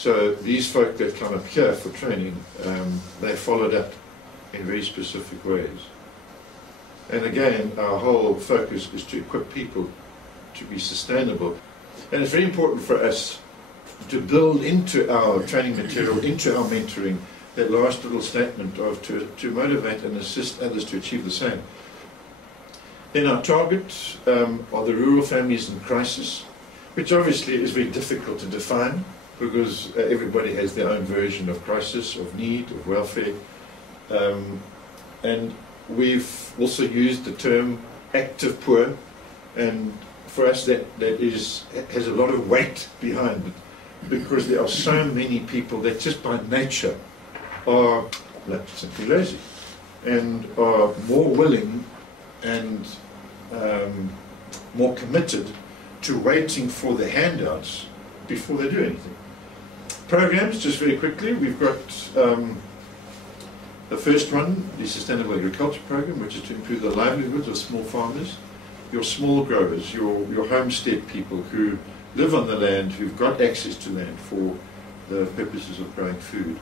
So these folk that come up here for training, they followed up in very specific ways. And again, our whole focus is to equip people to be sustainable. And it's very important for us to build into our training material, into our mentoring, that last little statement of to motivate and assist others to achieve the same. Then our target are the rural families in crisis, which obviously is very difficult to define because everybody has their own version of crisis, of need, of welfare. And we've also used the term active poor, and for us that has a lot of weight behind it, because there are so many people that just by nature are simply lazy and are more willing and more committed to waiting for the handouts before they do anything. Programs, just very quickly, we've got the first one, the Sustainable Agriculture Program, which is to improve the livelihoods of small farmers, your small growers, your homestead people who live on the land, who've got access to land for the purposes of growing food,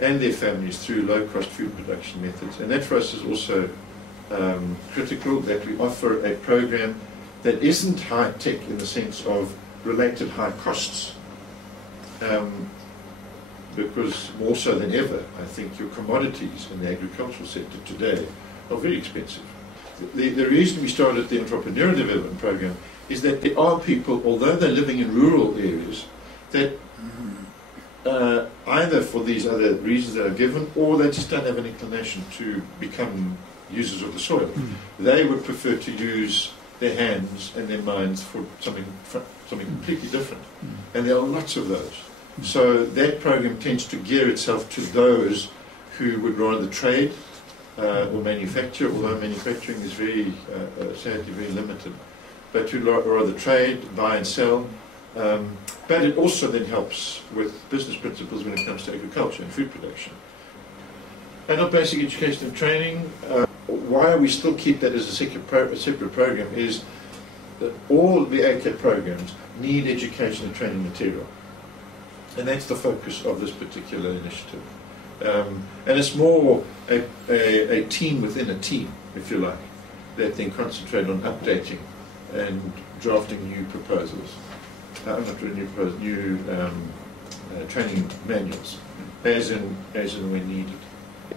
and their families through low-cost food production methods. And that for us is also critical, that we offer a program that isn't high-tech in the sense of related high costs. Because more so than ever, I think your commodities in the agricultural sector today are very expensive. The reason we started the Entrepreneurial Development Program is that there are people, although they're living in rural areas, that either for these other reasons that are given, or they just don't have an inclination to become users of the soil. They would prefer to use their hands and their minds for something completely different. And there are lots of those. So that program tends to gear itself to those who would rather trade or manufacture, although manufacturing is very, sadly, very limited. But who rather trade, buy and sell. But it also then helps with business principles when it comes to agriculture and food production. And our basic education and training, why we still keep that as a separate program is that all the ACAT programs need education and training material. And that's the focus of this particular initiative. And it's more a team within a team, if you like, that then concentrate on updating and drafting new proposals. Not really new proposals, new training manuals, as and when needed.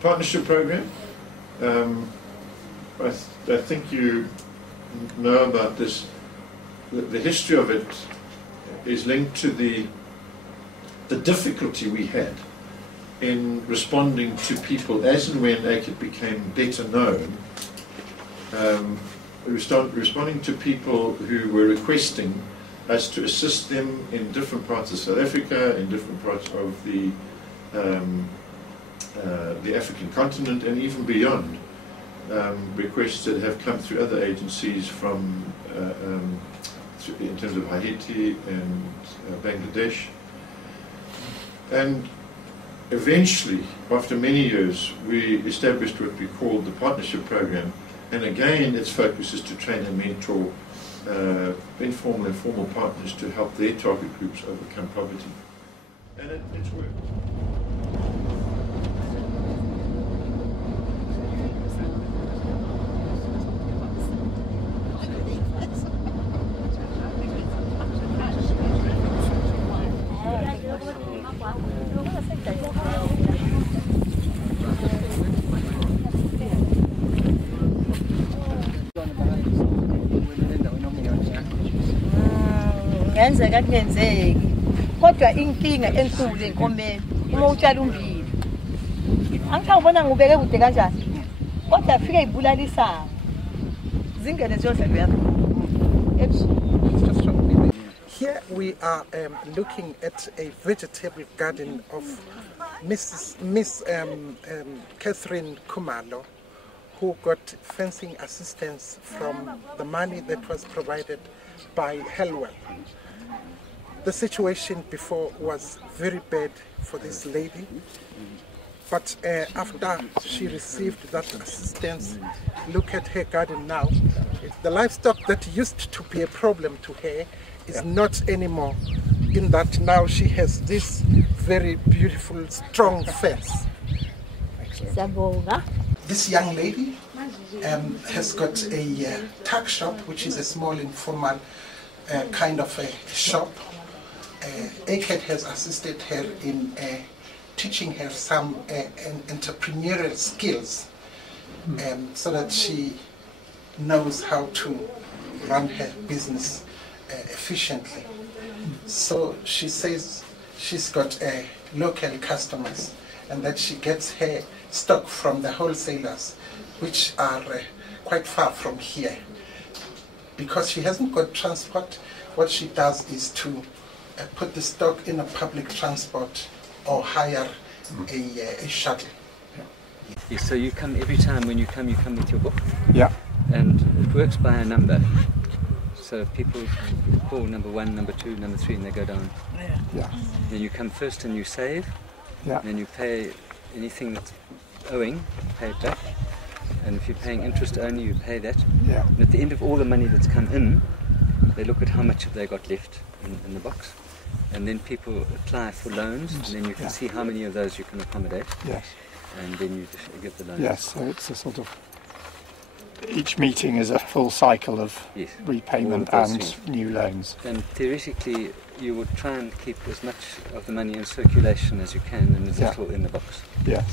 Partnership program. I think you know about this. The history of it is linked to the difficulty we had in responding to people as and when ACAT became better known. We started responding to people who were requesting us to assist them in different parts of South Africa, in different parts of the African continent, and even beyond. Requests that have come through other agencies from, in terms of Haiti and Bangladesh. And eventually, after many years, we established what we called the Partnership Program. And again, its focus is to train and mentor informal and formal partners to help their target groups overcome poverty. And it's worked. Ngenzeka kungenzeki kodwa inkinga enkulu enkomeni uma utshala ummbila angithangibona ngubeke kude kanjani kodwa afike ibulalisa zingene nje Here we are looking at a vegetable garden of Miss Catherine Kumalo, who got fencing assistance from the money that was provided by Helwel. The situation before was very bad for this lady, but after she received that assistance, look at her garden now. The livestock that used to be a problem to her is not anymore. in that now she has this very beautiful, strong fence. This young lady has got a tuck shop, which is a small informal kind of a shop. ACAT has assisted her in teaching her some entrepreneurial skills so that she knows how to run her business efficiently. So she says she's got local customers and that she gets her stock from the wholesalers, which are quite far from here. Because she hasn't got transport, what she does is to put the stock in a public transport or hire a shuttle. Yes, so you come every time when you come with your book? Yeah. And it works by a number. So people call number 1, number 2, number 3 and they go down. Yeah. Then you come first and you save. Yeah. Then you pay anything that's owing, pay it back. And if you're paying interest only, you pay that. Yeah. And at the end of all the money that's come in, they look at how much have they got left in the box. And then people apply for loans, and then you can see how many of those you can accommodate. Yes. And then you get the loans. Yes, so it's a sort of, each meeting is a full cycle of repayment and new loans. And theoretically, you would try and keep as much of the money in circulation as you can and as little in the box. Yes.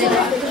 Thank you.